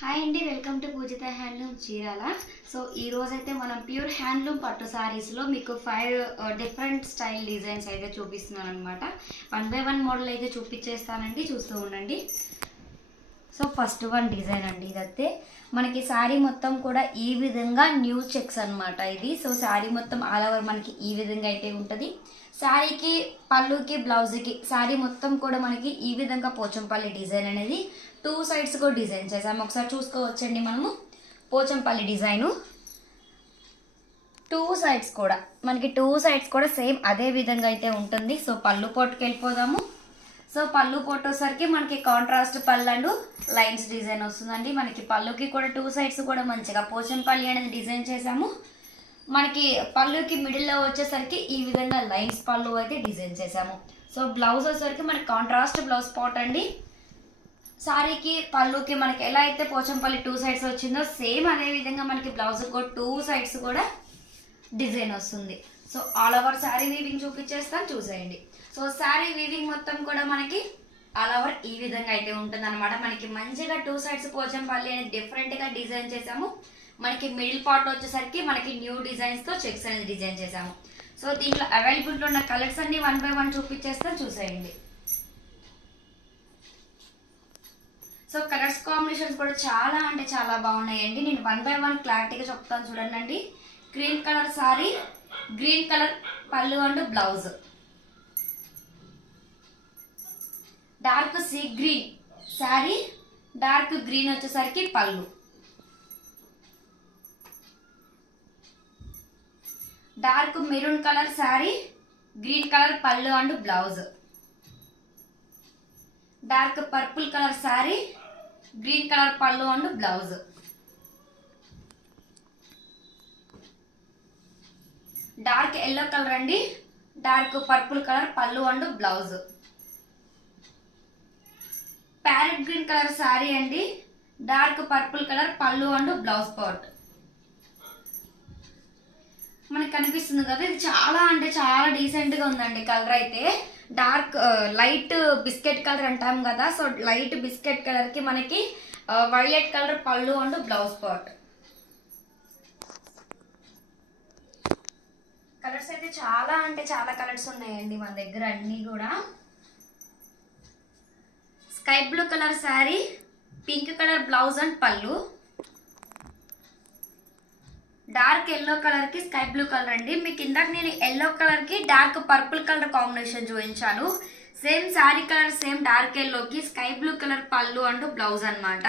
Hi అండి, welcome to Poojitha handloom Chirala. So ఈ రోజు అయితే మనం ప్యూర్ హ్యాండ్లూమ్ పట్టు సారీస్లో మీకు 5 డిఫరెంట్ స్టైల్ డిజైన్స్ అయితే చూపిస్తున్నాను అనమాట. 1 by 1 మోడల్ అయితే చూపించేస్తానండి, చూస్తూ ఉండండి. సో ఫస్ట్ వన్ డిజైన్ అండి, ఇదైతే మనకి శారీ మొత్తం కూడా ఈ విధంగా న్యూ చెక్స్ అనమాట ఇది. సో శారీ మొత్తం ఆల్ ఓవర్ మనకి ఈ విధంగా అయితే ఉంటుంది. శారీకి పళ్ళుకి బ్లౌజ్కి శారీ మొత్తం కూడా మనకి ఈ విధంగా పోచంపల్లి డిజైన్ అనేది 2 sides కూడా డిజైన్ చేసాము. ఒకసారి చూసుకోవచ్చండి మనము. పోచంపల్లి డిజైను 2 sides కూడా మనకి 2 sides కూడా సేమ్ అదే విధంగా అయితే ఉంటుంది. సో పళ్ళు పొట్టుకి వెళ్ళిపోదాము. సో పళ్ళు పొట్టేసరికి మనకి కాంట్రాస్ట్ పళ్ళు అండ్ లైన్స్ డిజైన్ వస్తుందండి. మనకి పళ్ళుకి కూడా 2 sides కూడా మంచిగా పోచంపల్లి అనేది డిజైన్ చేసాము. మనకి పళ్ళుకి మిడిల్లో వచ్చేసరికి ఈ విధంగా లైన్స్ పళ్ళు అయితే డిజైన్ చేసాము. సో బ్లౌజ్ వచ్చేసరికి మనకి కాంట్రాస్ట్ బ్లౌజ్ పాట్ అండి. సారీకి పళ్ళుకి మనకి ఎలా అయితే పోచంపల్లి 2 sides వచ్చిందో సేమ్ అదే విధంగా మనకి బ్లౌజ్ కూడా 2 sides కూడా డిజైన్ వస్తుంది. So all over sari weaving చూపించేస్తాను, చూసేయండి. సో శారీ వీవింగ్ మొత్తం కూడా మనకి ఆల్ ఓవర్ ఈ విధంగా అయితే ఉంటుంది అనమాట. మనకి మంచిగా 2 sides పోచంపల్లి అనేది డిఫరెంట్ గా డిజైన్ చేసాము. మనకి మిడిల్ పార్ట్ వచ్చేసరికి మనకి న్యూ డిజైన్స్ తో చెక్స్ అనేది డిజైన్ చేసాము. సో దీంట్లో అవైలబుల్ ఉన్న కలర్స్ అన్ని 1 by 1 చూపించేస్తాను, చూసేయండి. సో కలర్స్ కాంబినేషన్స్ కూడా చాలా అంటే చాలా బాగున్నాయండి. నేను 1 by 1 క్లారిటీగా చెప్తాను, చూడండి. Green colour sari, green colour pallu and blouse, dark sea green sari, dark green వచ్చేసరికి pallu, dark maroon colour sari, green colour pallu and blouse, dark purple colour sari, green colour pallu and blouse, dark yellow colour అండి, dark purple colour pallu and blouse, parrot green colour sari అండి, dark purple colour pallu and blouse part. మనకి కనిపిస్తుంది కదా, ఇది చాలా అంటే చాలా decent గా ఉందండి. కలర్ అయితే డార్క్ లైట్ బిస్కెట్ కలర్ అంటాం కదా. సో లైట్ బిస్కెట్ కలర్ కి మనకి violet colour pallu and blouse part. Colours అయితే చాలా అంటే చాలా కలర్స్ ఉన్నాయండి మన దగ్గర అన్ని కూడా. Sky blue colour sari, pink colour blouse and పళ్ళు, డార్క్ ఎల్లో కలర్ కి స్కై బ్లూ కలర్ అండి. మీకు ఇందాక నేను ఎల్లో కలర్ కి డార్క్ పర్పుల్ కలర్ కాంబినేషన్ చూపించాను. Same sari colour same dark ఎల్లోకి sky blue colour pallu and blouse అన్నమాట.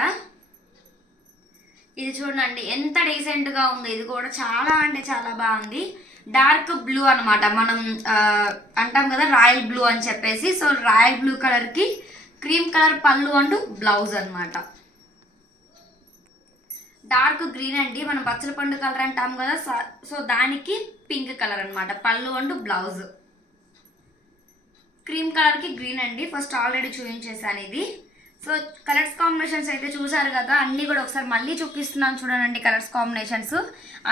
ఇది చూడండి ఎంత డీసెంట్ గా ఉంది. ఇది కూడా చాలా అంటే చాలా బాగుంది. డార్క్ బ్లూ అన్నమాట, మనం అంటాం కదా రాయల్ బ్లూ అని చెప్పేసి. సో రాయల్ బ్లూ కలర్ కి cream colour pallu and blouse అన్నమాట. డార్క్ గ్రీన్ అండి, మనం బచ్చల పండు కలర్ అంటాం కదా. సో దానికి పింక్ కలర్ అన్నమాట పళ్ళు అండ్ బ్లౌజ్. క్రీమ్ కలర్ కి గ్రీన్ అండి, ఫస్ట్ ఆల్రెడీ చూపించేసాను ఇది. సో కలర్స్ కాంబినేషన్స్ అయితే చూసారు కదా, అన్ని కూడా ఒకసారి మళ్ళీ చూపిస్తున్నాను చూడండి. కలర్స్ కాంబినేషన్స్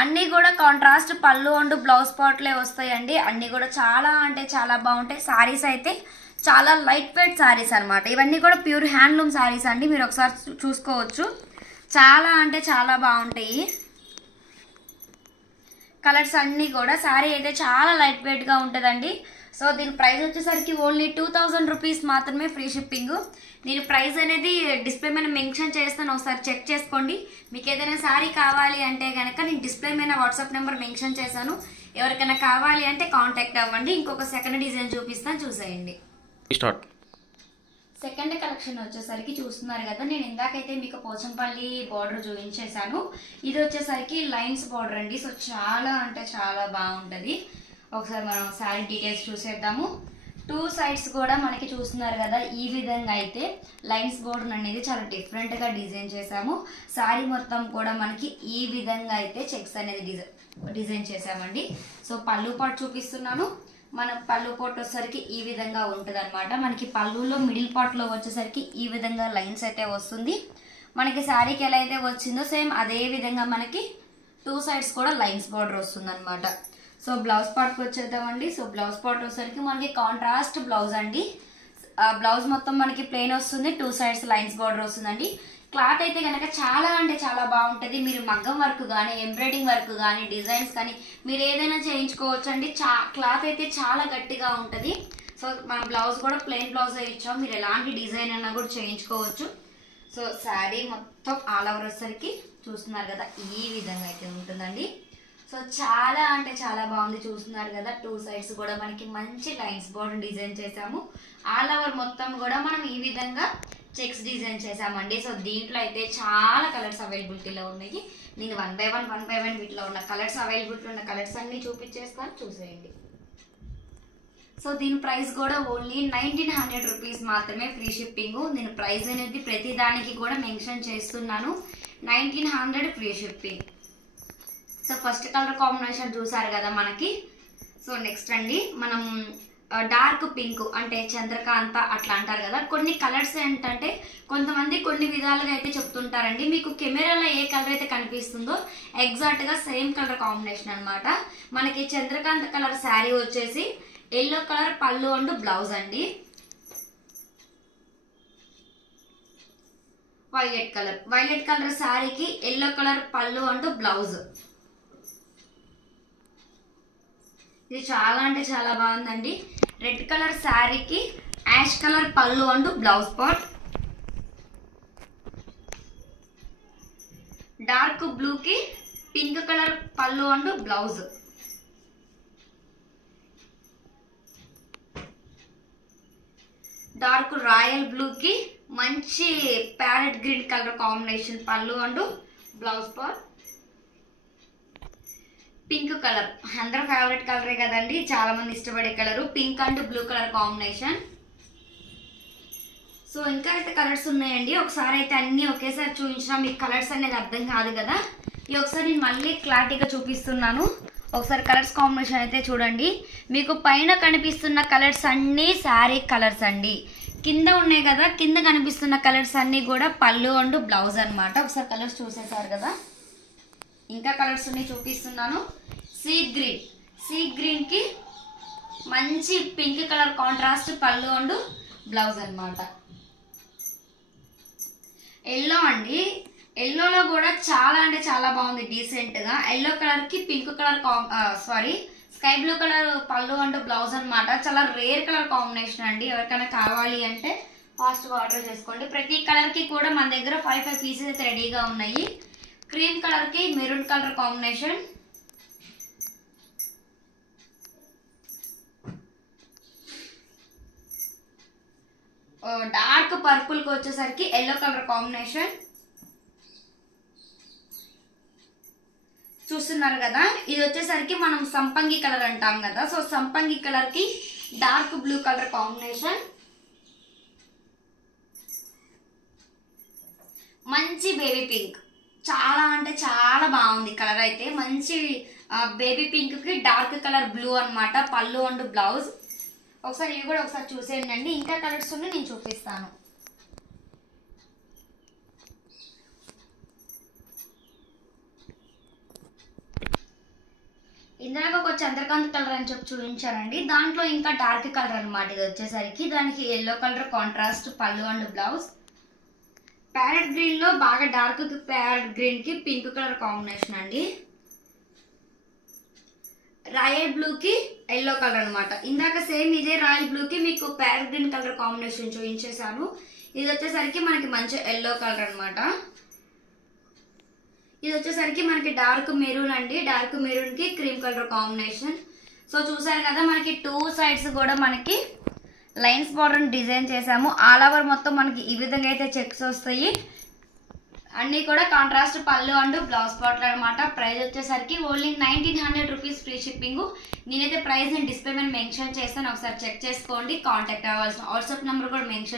అన్ని కూడా కాంట్రాస్ట్ పళ్ళు అండ్ బ్లౌజ్ పార్ట్లే వస్తాయండి. అన్ని కూడా చాలా అంటే చాలా బాగుంటాయి. సారీస్ అయితే చాలా లైట్ వెయిట్ సారీస్ అనమాట. ఇవన్నీ కూడా ప్యూర్ హ్యాండ్లూమ్ సారీస్ అండి, మీరు ఒకసారి చూసుకోవచ్చు. చాలా అంటే చాలా బాగుంటాయి కలర్స్ అన్నీ కూడా. శారీ అయితే చాలా లైట్ వెయిట్ గా ఉంటుందండి. సో దీని ప్రైస్ వచ్చేసరికి ఓన్లీ 2000 రూపీస్ మాత్రమే, ఫ్రీ షిప్పింగ్. నేను ప్రైస్ అనేది డిస్ప్లే మీద మెన్షన్ చేస్తాను, ఒకసారి చెక్ చేసుకోండి. మీకు ఏదైనా శారీ కావాలి అంటే కనుక నేను డిస్ప్లే మీద వాట్సాప్ నెంబర్ మెన్షన్ చేశాను. ఎవరికైనా కావాలి అంటే కాంటాక్ట్ అవ్వండి. ఇంకొక సెకండ్ డిజైన్ చూపిస్తాను, చూసేయండి. సెకండ్ కలెక్షన్ వచ్చేసరికి చూస్తున్నారు కదా, నేను ఇందాకైతే మీకు పోచంపల్లి బార్డర్ చూపించేశాను. ఇది వచ్చేసరికి లైన్స్ బార్డర్ అండి. సో చాలా అంటే చాలా బాగుంటుంది. ఒకసారి మనం శారీ డీటెయిల్స్ చూసేద్దాము. 2 sides కూడా మనకి చూస్తున్నారు కదా, ఈ విధంగా అయితే లైన్స్ బోర్డర్ అనేది చాలా డిఫరెంట్ గా డిజైన్ చేసాము. శారీ మొత్తం కూడా మనకి ఈ విధంగా అయితే చెక్స్ అనేది డిజైన్ చేసామండి. సో పళ్ళు పార్ట్ చూపిస్తున్నాను. మన పళ్ళు పార్ట్ వచ్చేసరికి ఈ విధంగా ఉంటుంది అనమాట. మనకి పళ్ళులో మిడిల్ పార్ట్ లో వచ్చేసరికి ఈ విధంగా లైన్స్ అయితే వస్తుంది. మనకి శారీకి ఎలా అయితే వచ్చిందో సేమ్ అదే విధంగా మనకి 2 sides కూడా లైన్స్ బార్డర్ వస్తుంది అనమాట. సో బ్లౌజ్ పార్ట్కి వచ్చేద్దామండి. సో బ్లౌజ్ పార్ట్ వచ్చేసరికి మనకి కాంట్రాస్ట్ బ్లౌజ్ అండి. బ్లౌజ్ మొత్తం మనకి ప్లెయిన్ వస్తుంది, 2 sides లైన్స్ బార్డర్ వస్తుందండి. క్లాత్ అయితే కనుక చాలా అంటే చాలా బాగుంటుంది. మీరు మగ్గం వర్క్ కానీ, ఎంబ్రాయిడింగ్ వర్క్ కానీ, డిజైన్స్ కానీ మీరు ఏదైనా చేయించుకోవచ్చు అండి. క్లాత్ అయితే చాలా గట్టిగా ఉంటుంది. సో మన బ్లౌజ్ కూడా ప్లెయిన్ బ్లౌజ్ ఇచ్చాం, మీరు ఎలాంటి డిజైన్ అన్నా కూడా చేయించుకోవచ్చు. సో శారీ మొత్తం ఆల్ ఓవర్ వచ్చేసరికి చూస్తున్నారు కదా ఈ విధంగా అయితే ఉంటుందండి. సో చాలా అంటే చాలా బాగుంది. చూస్తున్నారు కదా 2 సైడ్స్ కూడా మనకి మంచి లైన్స్ బోర్డర్ డిజైన్ చేసాము. ఆల్ ఓవర్ మొత్తం కూడా మనం ఈ విధంగా చెక్స్ డిజైన్ చేసామండి. సో దీంట్లో అయితే చాలా కలర్స్ అవైలబిలిటీలో ఉన్నాయి. నేను 1 by 1 వీటిలో ఉన్న కలర్స్ అవైలబిలిటీ ఉన్న కలర్స్ అన్ని చూపించేస్తాను, చూసేయండి. సో దీని ప్రైస్ కూడా ఓన్లీ 1900 రూపీస్ మాత్రమే, ఫ్రీ షిప్పింగ్. నేను ప్రైస్ అనేది ప్రతి దానికి కూడా మెన్షన్ చేస్తున్నాను, 1900 free shipping. So first colour combination చూసారు కదా మనకి. సో నెక్స్ట్ అండి మనం డార్క్ పింక్ అంటే చంద్రకాంత అట్లా అంటారు కదా. కొన్ని కలర్స్ ఏంటంటే కొంతమంది కొన్ని విధాలుగా అయితే చెప్తుంటారండి. మీకు కెమెరాలో ఏ కలర్ అయితే కనిపిస్తుందో ఎగ్జాక్ట్గా సేమ్ కలర్ కాంబినేషన్ అనమాట. మనకి చంద్రకాంత కలర్ శారీ వచ్చేసి yellow colour pallu and blouse అండి. వైలెట్ కలర్ శారీకి yellow colour pallu and blouse. ఇది చాలా అంటే చాలా బాగుందండి. రెడ్ కలర్ శారీకి ash colour pallu and blouse part. Dark బ్లూకి pink colour pallu and blouse. Dark royal బ్లూకి మంచి ప్యారెట్ గ్రీన్ కలర్ కాంబినేషన్ పళ్ళు and blouse part. Pink colour అందరూ ఫేవరెట్ కలరే కదండి, చాలా మంది ఇష్టపడే colour, pink and blue colour combination. So ఇంకా అయితే కలర్స్ ఉన్నాయండి. ఒకసారి అయితే అన్ని ఒకేసారి చూపించినా మీకు కలర్స్ అనేది అర్థం కాదు కదా. ఈ ఒకసారి నేను మళ్ళీ క్లారిటీగా చూపిస్తున్నాను. ఒకసారి కలర్స్ కాంబినేషన్ అయితే చూడండి. మీకు పైన కనిపిస్తున్న కలర్స్ అన్నీ శారీ కలర్స్ అండి. కింద ఉన్నాయి కదా, కింద కనిపిస్తున్న కలర్స్ అన్నీ కూడా పళ్ళు అండ్ బ్లౌజ్ అనమాట. ఒకసారి కలర్స్ చూసేసారు కదా. ఇంకా కలర్స్ ఉన్నాయి చూపిస్తున్నాను. సీ గ్రీన్ కి మంచి పింక్ కలర్ కాంట్రాస్ట్ పళ్ళు అండ్ బ్లౌజ్ అనమాట. ఎల్లో అండి, ఎల్లోలో కూడా చాలా అంటే చాలా బాగుంది డీసెంట్ గా. ఎల్లో కలర్ కి pink colour sky blue colour pallu and blouse అనమాట. చాలా రేర్ కలర్ కాంబినేషన్ అండి. ఎవరికైనా కావాలి అంటే ఫాస్ట్గా ఆర్డర్ చేసుకోండి. ప్రతి కలర్ కి కూడా మన దగ్గర 5 పీసెస్ అయితే రెడీగా ఉన్నాయి. క్రీమ్ కలర్ కి maroon colour combination. Dark purple కి వచ్చేసరికి ఎల్లో కలర్ కాంబినేషన్. చూస్తున్నారు కదా, ఇది వచ్చేసరికి మనం సంపంగి కలర్ అంటాం కదా. సో సంపంగి కలర్ కి డార్క్ బ్లూ కలర్ కాంబినేషన్. మంచి బేబీ పింక్, చాలా అంటే చాలా బాగుంది కలర్ అయితే. మంచి బేబీ పింక్ కి డార్క్ కలర్ బ్లూ అనమాట పళ్ళు అండ్ బ్లౌజ్. ఒకసారి ఇవి కూడా ఒకసారి చూసేయండి. ఇంకా కలర్స్ ఉన్నాయి, నేను చూపిస్తాను. ఇందాక ఒక చంద్రకాంత్ కలర్ అని చెప్పి చూపించానండి. దాంట్లో ఇంకా డార్క్ కలర్ అనమాట. ఇది వచ్చేసరికి దానికి ఎల్లో కలర్ కాంట్రాస్ట్ పళ్ళు అండ్ బ్లౌజ్. ప్యారెట్ గ్రీన్ లో బాగా డార్క్ ప్యారెట్ గ్రీన్ కి పింక్ కలర్ కాంబినేషన్ అండి. రాయల్ బ్లూ కి ఎల్లో కలర్ అనమాట. ఇందాక సేమ్ ఇదే రాయల్ బ్లూ కి మీకు ప్యారెట్ గ్రీన్ కలర్ కాంబినేషన్ చూపించేసాను. ఇది వచ్చేసరికి మనకి మంచి ఎల్లో కలర్ అనమాట. ఇది వచ్చేసరికి మనకి డార్క్ మెరూన్ అండి. డార్క్ మెరూన్ కి క్రీమ్ కలర్ కాంబినేషన్. సో చూసారు కదా, మనకి 2 సైడ్స్ కూడా మనకి లైన్స్ బార్డర్ డిజైన్ చేసాము. ఆల్ ఓవర్ మొత్తం మనకి ఈ విధంగా అయితే చెక్స్ వస్తాయి. అన్నీ కూడా కాంట్రాస్ట్ పళ్ళు అండ్ బ్లౌజ్ పార్ట్లు అనమాట. ప్రైస్ వచ్చేసరికి ఓన్లీ 1900 రూపీస్ ఫ్రీ షిప్పింగ్. నేనైతే ప్రైస్ నేను డిస్ప్లే మీద మెన్షన్ చేస్తాను, ఒకసారి చెక్ చేసుకోండి. కాంటాక్ట్ అవ్వాల్సిన వాట్సాప్ నెంబర్ కూడా మెన్షన్